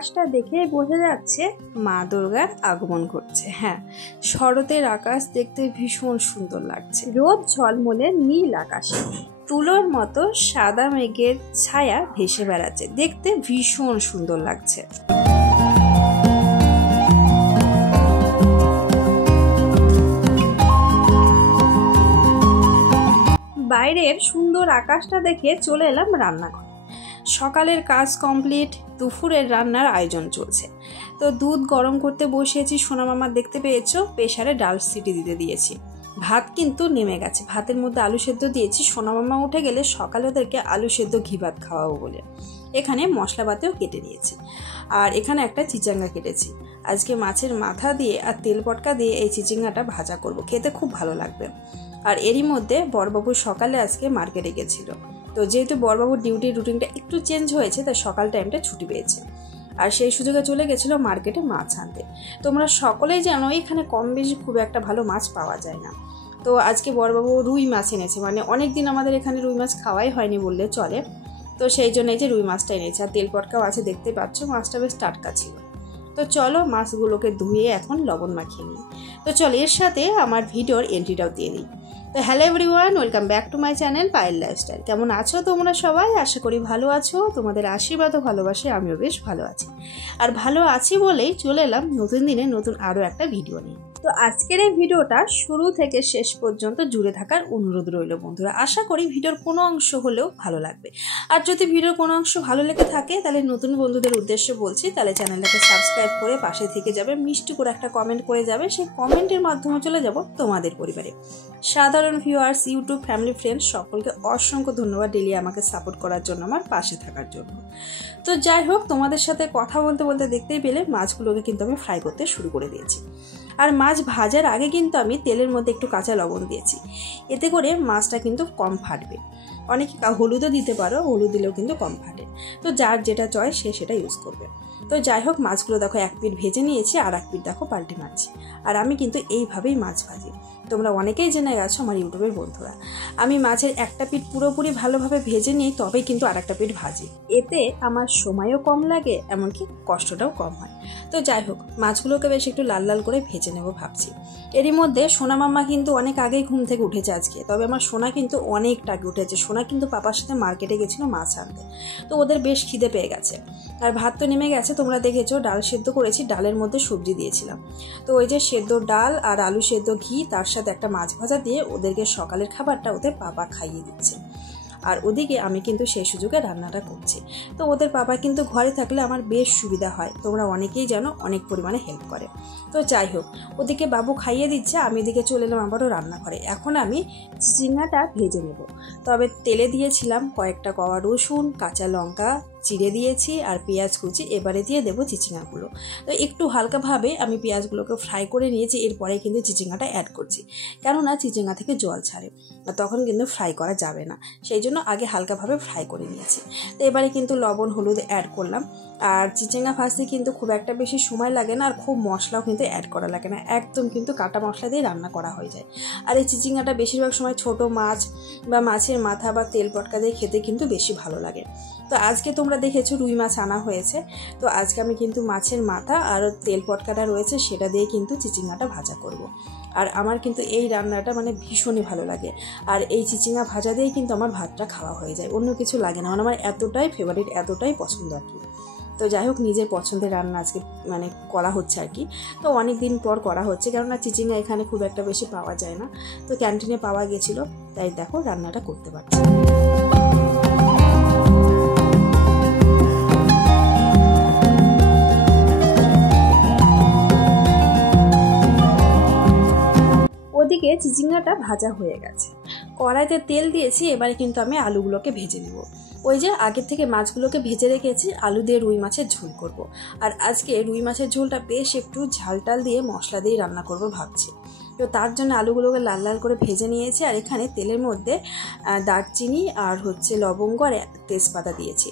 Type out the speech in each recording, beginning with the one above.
আকাশটা দেখে বোঝা যাচ্ছে মা দুর্গার আগমন ঘটছে। হ্যাঁ, শরতের আকাশ দেখতে ভীষণ সুন্দর লাগছে। রোদ ঝলমলে নীল আকাশে তুলোর মতো সাদা মেঘের ছায়া ভেসে বেড়াচ্ছে, দেখতে ভীষণ সুন্দর লাগছে। বাইরের সুন্দর আকাশটা দেখে চলে এলাম রান্নাঘরে। সকালের কাজ কমপ্লিট, দুপুরের রান্নার আয়োজন চলছে। তো দুধ গরম করতে বসিয়েছি, সোনা মামা দেখতে পেয়েছো প্রেসারে ডাল সিটি দিতে দিয়েছি। ভাত কিন্তু নেমে গেছে, ভাতের মধ্যে আলু সেদ্ধ দিয়েছি। সোনা মামা উঠে গেলে সকালে ওদেরকে আলু সেদ্ধ ঘি ভাত খাওয়াবো বলে এখানে মশলাপাতিও কেটে নিয়েছি। আর এখানে একটা চিচিঙ্গা কেটেছি। আজকে মাছের মাথা দিয়ে আর তেল পটকা দিয়ে এই চিচিঙ্গাটা ভাজা করব, খেতে খুব ভালো লাগবে। আর এরই মধ্যে বড়বাবু সকালে আজকে মার্কেটে গেছিল, তো যেহেতু বড়বাবুর ডিউটির রুটিনটা একটু চেঞ্জ হয়েছে তাই সকাল টাইমটা ছুটি পেয়েছে, আর সেই সুযোগে চলে গেছিলো মার্কেটে মাছ আনতে। তোমরা সকলেই জানো এখানে কম বেশি খুব একটা ভালো মাছ পাওয়া যায় না। তো আজকে বড়বাবু রুই মাছ এনেছে, মানে অনেক দিন আমাদের এখানে রুই মাছ খাওয়াই হয়নি বললে চলে। তো সেই জন্য এই যে রুই মাছটা এনেছে, আর তেল পটকাও আছে, দেখতে পাচ্ছ মাছটা বেশ টাটকা ছিল। তো চলো মাছগুলোকে ধুয়ে এখন লবণ মাখিয়ে নিই। তো চলো এর সাথে আমার ভিডিওর এন্ট্রিটাও দিয়ে দিই। তো hello everyone, welcome back to my channel Payel lifestyle. কেমন আছো তোমরা সবাই? আশা করি ভালো আছো। তোমাদের আশীর্বাদ ও ভালোবাসে আমিও বেশ ভালো আছি। আর ভালো আছি বলেই চলে এলাম নতুন দিনে নতুন আরও একটা ভিডিও নিয়ে। তো আজকের এই ভিডিওটা শুরু থেকে শেষ পর্যন্ত জুড়ে থাকার অনুরোধ রইল বন্ধুরা। আশা করি ভিডিওর কোনো অংশ হলেও ভালো লাগবে। আর যদি ভিডিওর কোনো অংশ ভালো লেগে থাকে তাহলে নতুন বন্ধুদের উদ্দেশ্যে বলছি, তাহলে চ্যানেলটাকে সাবস্ক্রাইব করে পাশে থেকে যাবে, মিষ্টি করে একটা কমেন্ট করে যাবে। সেই কমেন্টের মাধ্যমে চলে যাব তোমাদের পরিবারে। সাধারণ ভিউয়ার্স, ইউটিউব ফ্যামিলি ফ্রেন্ডস সকলকে অসংখ্য ধন্যবাদ ডেলি আমাকে সাপোর্ট করার জন্য, আমার পাশে থাকার জন্য। তো যাই হোক, তোমাদের সাথে কথা বলতে বলতে দেখতেই পেলে মাছগুলোকে কিন্তু আমি ফ্রাই করতে শুরু করে দিয়েছি। আর মাছ ভাজার আগে কিন্তু আমি তেলের মধ্যে একটু কাঁচা লবণ দিয়েছি, এতে করে মাছটা কিন্তু কম ফাটবে। অনেকে হলুদও দিতে পারো, হলুদ দিলেও কিন্তু কম ফাটে। তো যার যেটা চয়েস সে সেটা ইউজ করবে। তো যাই হোক, মাছগুলো দেখো এক পিঠ ভেজে নিয়েছি, আর এক পিঠ দেখো পাল্টে মারছি। আর আমি কিন্তু এইভাবেই মাছ ভাজি। তোমরা অনেকেই জেনে গেছো আমার ইউটিউবের বন্ধুরা, আমি মাছের একটা পিঠ পুরোপুরি ভালোভাবে ভেজে নিই, তবেই কিন্তু আর একটা পিঠ ভাজি। এতে আমার সময়ও কম লাগে, এমনকি কষ্টটাও কম হয়। তো যাই হোক, মাছগুলোকে বেশ একটু লাল লাল করে ভেজে নেবো ভাবছি। এরই মধ্যে সোনা মাম্মা কিন্তু অনেক আগেই ঘুম থেকে উঠেছে আজকে, তবে আমার সোনা কিন্তু অনেকটা আগে উঠেছে। সোনা কিন্তু পাপার সাথে মার্কেটে গেছিলো মাছ আনতে, তো ওদের বেশ খিদে পেয়ে গেছে। আর ভাত তো নেমে গেছে, তোমরা দেখেছো ডাল সেদ্ধ করেছি, ডালের মধ্যে সবজি দিয়েছিলাম। তো ওই যে সেদ্ধ ডাল আর আলু সেদ্ধ ঘি, তার সাথে একটা মাছ ভাজা দিয়ে ওদেরকে সকালের খাবারটা ওদের পাপা খাইয়ে দিচ্ছে। আর ওদিকে আমি কিন্তু সেই সুযোগে রান্নাটা করছি। তো ওদের পাপা কিন্তু ঘরে থাকলে আমার বেশ সুবিধা হয়, তোমরা অনেকেই জানো, অনেক পরিমাণে হেল্প করে। তো যাই হোক, ওদিকে বাবু খাইয়ে দিচ্ছে, আমি এদিকে চলে এলাম আবারও রান্নাঘরে। এখন আমি চিচিঙ্গাটা ভেজে নেব। তবে তেলে দিয়েছিলাম কয়েকটা কোয়া রসুন, কাঁচা লঙ্কা চিড়ে দিয়েছি, আর পেঁয়াজ কুচি। এবারে দিয়ে দেবো চিচিঙ্গাগুলো। তো একটু হালকাভাবে আমি পেঁয়াজগুলোকে ফ্রাই করে নিয়েছি, এরপরে কিন্তু চিচিঙ্গাটা অ্যাড করছি, কেননা চিচিঙ্গা থেকে জল ছাড়ে, আর তখন কিন্তু ফ্রাই করা যাবে না, সেই জন্য আগে হালকাভাবে ফ্রাই করে নিয়েছি। তো এবারে কিন্তু লবণ হলুদ অ্যাড করলাম। আর চিচিঙ্গা ভাজতে কিন্তু খুব একটা বেশি সময় লাগে না, আর খুব মশলাও কিন্তু অ্যাড করা লাগে না, একদম কিন্তু কাটা মশলা দিয়ে রান্না করা হয়ে যায়। আর এই চিচিঙ্গাটা বেশিরভাগ সময় ছোট মাছ বা মাছের মাথা বা তেল পটকা দিয়ে খেতে কিন্তু বেশি ভালো লাগে। তো আজকে তোমরা দেখেছো রুই মাছ আনা হয়েছে, তো আজকে আমি কিন্তু মাছের মাথা আর তেল পটকাটা রয়েছে সেটা দিয়ে কিন্তু চিচিঙ্গাটা ভাজা করব। আর আমার কিন্তু এই রান্নাটা মানে ভীষণই ভালো লাগে, আর এই চিচিঙ্গা ভাজা দিয়েই কিন্তু আমার ভাতটা খাওয়া হয়ে যায়, অন্য কিছু লাগে না, মানে আমার এতটাই ফেভারিট, এতটাই পছন্দ আর কি। তো যাই হোক, নিজের পছন্দের রান্না আজকে মানে করা হচ্ছে আর কি। তো অনেক দিন পর করা হচ্ছে, কেননা চিচিঙ্গা এখানে খুব একটা বেশি পাওয়া যায় না, তো ক্যান্টিনে পাওয়া গেছিলো, তাই দেখো রান্নাটা করতে পারছি। ওদিকে চিচিঙ্গাটা ভাজা হয়ে গেছে, কড়াইতে তেল দিয়েছি, এবারে কিন্তু আমি আলুগুলোকে ভেজে নেব। ওই যে আগের থেকে মাছগুলোকে ভেজে রেখেছি, আলু দিয়ে রুই মাছের ঝোল করব। আর আজকে রুই মাছের ঝোলটা বেশ একটু ঝাল টাল দিয়ে মশলা দিয়ে রান্না করব ভাবছি। তো তার জন্য আলুগুলোকে লাল লাল করে ভেজে নিয়েছি, আর এখানে তেলের মধ্যে দারচিনি আর লবঙ্গ আর তেজপাতা দিয়েছি।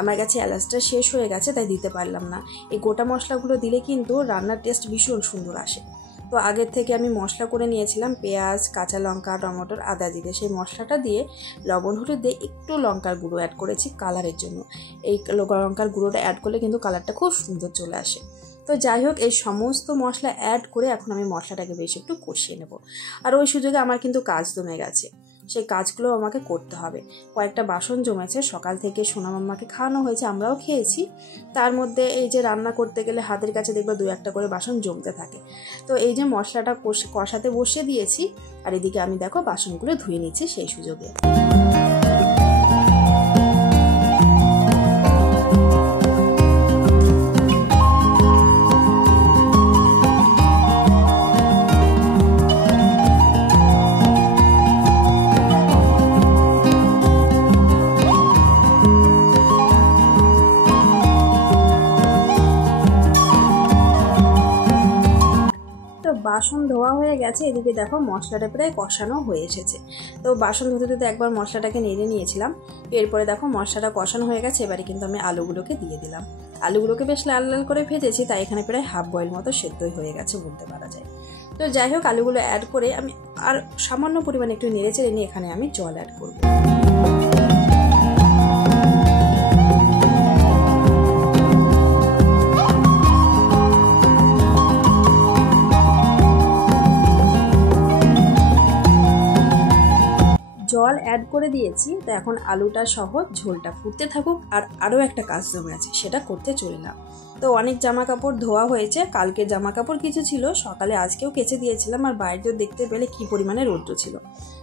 আমার কাছে এলাচটা শেষ হয়ে গেছে তাই দিতে পারলাম না। এই গোটা মশলাগুলো দিলে কিন্তু রান্নার টেস্ট ভীষণ সুন্দর আসে। তো আগের থেকে আমি মশলা করে নিয়েছিলাম পেঁয়াজ, কাঁচা লঙ্কা, টমেটোর, আদা জিরে। সেই মশলাটা দিয়ে লবণ হলুদ দিয়ে একটু লঙ্কার গুঁড়ো অ্যাড করেছি কালারের জন্য। এই লঙ্কার গুঁড়োটা অ্যাড করলে কিন্তু কালারটা খুব সুন্দর চলে আসে। তো যাই হোক, এই সমস্ত মশলা অ্যাড করে এখন আমি মশলাটাকে বেশ একটু কষিয়ে নেব। আর ওই সুযোগে আমার কিন্তু কাজ জমে গেছে, সেই কাজগুলো আমাকে করতে হবে। কয়েকটা বাসন জমেছে, সকাল থেকে সোনা মাম্মাকে খাওয়ানো হয়েছে, আমরাও খেয়েছি। তার মধ্যে এই যে রান্না করতে গেলে হাতের কাছে দেখবা 2-1টা করে বাসন জমতে থাকে। তো এই যে মশলাটা কষাতে বসিয়ে দিয়েছি, আর এদিকে আমি দেখো বাসনগুলো ধুয়ে নিচ্ছি সেই সুযোগে। বাসন ধোয়া হয়ে গেছে, এদিকে দেখো মশলাটা প্রায় কষানো হয়ে এসেছে। তো বাসন ধুতে ধুতে একবার মশলাটাকে নেড়ে নিয়েছিলাম। এরপরে দেখো মশলাটা কষানো হয়ে গেছে, এবারে কিন্তু আমি আলুগুলোকে দিয়ে দিলাম। আলুগুলোকে বেশ লাল লাল করে ভেজেছি, তাই এখানে প্রায় হাফ বয়েল মতো সেদ্ধই হয়ে গেছে বলতে পারা যায়। তো যাই হোক, আলুগুলো অ্যাড করে আমি আর সামান্য পরিমাণে একটু নেড়ে চেড়ে নিয়ে এখানে আমি জল অ্যাড করব। জল অ্যাড করে দিয়েছি, তো এখন আলুটা সহ ঝোলটা ফুটতে থাকুক। আর আরও একটা কাজ জমে আছে, সেটা করতে চললাম। তো অনেক জামা কাপড় ধোয়া হয়েছে, কালকে জামা কাপড় কিছু ছিল, সকালে আজকেও কেচে দিয়েছিলাম। আর বাইরেও দেখতে পেলে কি পরিমাণে রৌদ্র ছিল,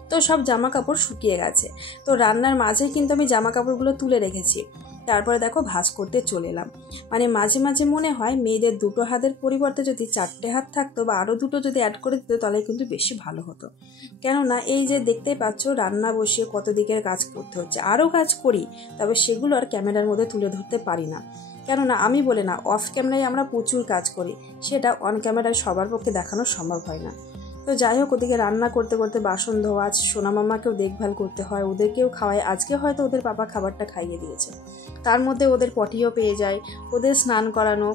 তো সব জামা কাপড় শুকিয়ে গেছে। তো রান্নার মাঝে কিন্তু আমি জামা কাপড়গুলো তুলে রেখেছি। তারপরে দেখো ভাঁজ করতে চলে এলাম। মানে মাঝে মাঝে মনে হয় মেয়েদের 2টো হাতের পরিবর্তে যদি 4টে হাত থাকতো বা আরও 2টো যদি অ্যাড করে দিত, তাহলে কিন্তু বেশি ভালো হতো। কেননা এই যে দেখতেই পাচ্ছ, রান্না বসিয়ে কত দিকের কাজ করতে হচ্ছে। আরও কাজ করি, তবে সেগুলো আর ক্যামেরার মধ্যে তুলে ধরতে পারি না। কেননা আমি বলে না, অফ ক্যামেরায় আমরা প্রচুর কাজ করি, সেটা অন ক্যামেরায় সবার পক্ষে দেখানো সম্ভব হয় না। তো যাই হোক, ওদিকে রান্না করতে করতে বাসন ধোয়া, সোনা মামাকেও দেখভাল করতে হয়, ওদেরকেও খাওয়াই। আজকে হয়তো ওদের পাপা খাবারটা খাইয়ে দিয়েছে, তার মধ্যে ওদের পটিও পেয়ে যায়, ওদের স্নান করানো,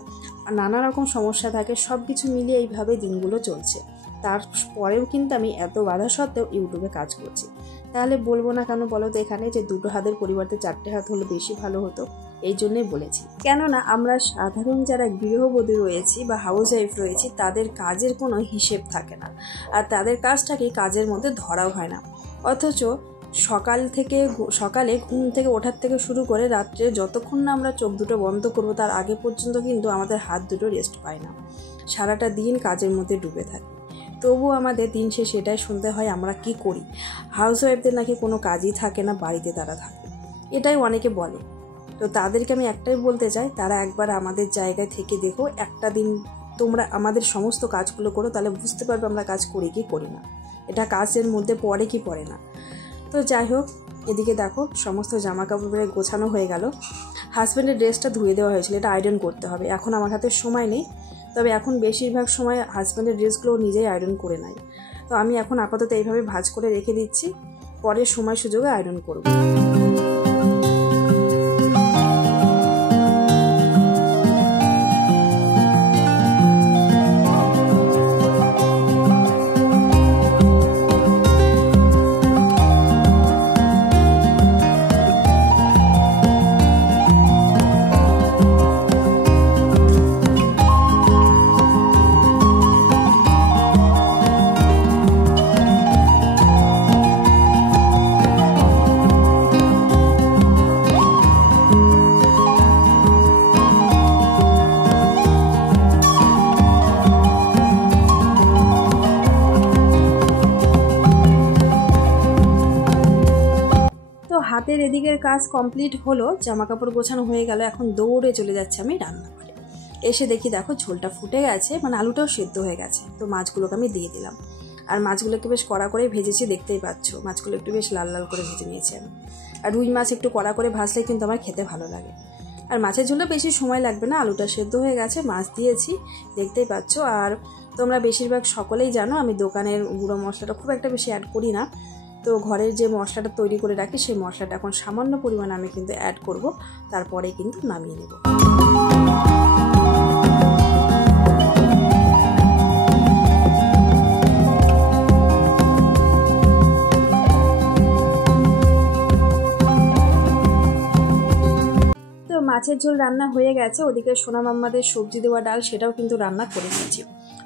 নানা রকম সমস্যা থাকে। সব কিছু মিলিয়ে এইভাবে দিনগুলো চলছে। তারপরেও কিন্তু আমি এত বাধা সত্ত্বেও ইউটিউবে কাজ করছি। তাহলে বলবো না কেন বলো তো এখানে, যে 2টো হাতের পরিবর্তে 4টে হাত হলে বেশি ভালো হতো। এই জন্যই বলেছি। কেননা আমরা সাধারণ যারা গৃহবধূ রয়েছি বা হাউস ওয়াইফ রয়েছি, তাদের কাজের কোনো হিসেব থাকে না, আর তাদের কাজটাকে কাজের মধ্যে ধরাও হয় না। অথচ সকালে ঘুম থেকে ওঠার থেকে শুরু করে রাত্রে যতক্ষণ না আমরা চোখ দুটো বন্ধ করবো, তার আগে পর্যন্ত কিন্তু আমাদের হাত দুটো রেস্ট পায় না। সারাটা দিন কাজের মধ্যে ডুবে থাকি, তবু আমাদের দিন শেষে এটাই শুনতে হয় আমরা কি করি। হাউস ওয়াইফদের নাকি কোনো কাজই থাকে না, বাড়িতে তারা থাকে, এটাই অনেকে বলে। তো তাদেরকে আমি একটাই বলতে চাই, তারা একবার আমাদের জায়গায় থেকে দেখো, একটা দিন তোমরা আমাদের সমস্ত কাজগুলো করো, তাহলে বুঝতে পারবে আমরা কাজ করি কি করি না, এটা কাজের মধ্যে পড়ে কি পড়ে না। তো যাই হোক, এদিকে দেখো সমস্ত জামা কাপড় গোছানো হয়ে গেল। হাজব্যান্ডের ড্রেসটা ধুয়ে দেওয়া হয়েছিল, এটা আয়রন করতে হবে। এখন আমার হাতে সময় নেই, তবে এখন বেশিরভাগ সময় হাজব্যান্ডের ড্রেসগুলো নিজেই আয়রন করে নেয়। তো আমি এখন আপাতত এইভাবে ভাঁজ করে রেখে দিচ্ছি, পরে সময় সুযোগে আয়রন করব। হাতের এদিকের কাজ কমপ্লিট হলো, জামা কাপড় গোছানো হয়ে গেল। এখন দৌড়ে চলে যাচ্ছে আমি রান্নাঘরে। এসে দেখি দেখো ঝোলটা ফুটে গেছে, মানে আলুটাও সেদ্ধ হয়ে গেছে। তো মাছগুলোকে আমি দিয়ে দিলাম, আর মাছগুলোকে বেশ কড়া করে ভেজেছি, দেখতেই পাচ্ছ। মাছগুলো একটু বেশ লাল লাল করে ভেজে নিয়েছি আমি। আর রুই মাছ একটু কড়া করে ভাজলে কিন্তু আমার খেতে ভালো লাগে। আর মাছের ঝোলটা বেশি সময় লাগবে না, আলুটা সেদ্ধ হয়ে গেছে, মাছ দিয়েছি, দেখতেই পাচ্ছ। আর তোমরা বেশিরভাগ সকলেই জানো আমি দোকানের গুঁড়ো মশলাটা খুব একটা বেশি অ্যাড করি না। তো ঘরের যে মশলাটা তৈরি করে রাখি, সেই মশলাটা এখন সামান্য পরিমাণে আমি কিন্তু অ্যাড করব, তারপরে কিন্তু নামিয়ে নেব। মাছের ঝোল রান্না হয়ে গেছে, ওদিকে সোনা মাম্মাদের সবজি দেওয়া ডাল সেটাও কিন্তু রান্না করে নিয়েছি।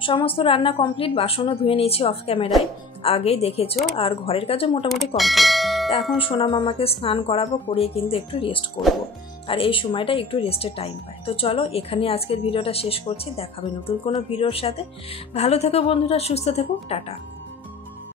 সমস্ত রান্না কমপ্লিট, বাসনও ধুয়ে নিয়েছি অফ ক্যামেরায়, আগেই দেখেছো। আর ঘরের কাজও মোটামুটি কমপ্লিট। এখন সোনা মামাকে স্নান করাবো, করিয়ে কিন্তু একটু রেস্ট করব। আর এই সময়টা একটু রেস্টের টাইম পায়। তো চলো এখানে আজকের ভিডিওটা শেষ করছি, দেখাবে নতুন কোনো ভিডিওর সাথে। ভালো থেকো বন্ধুরা, সুস্থ থেকো, টাটা।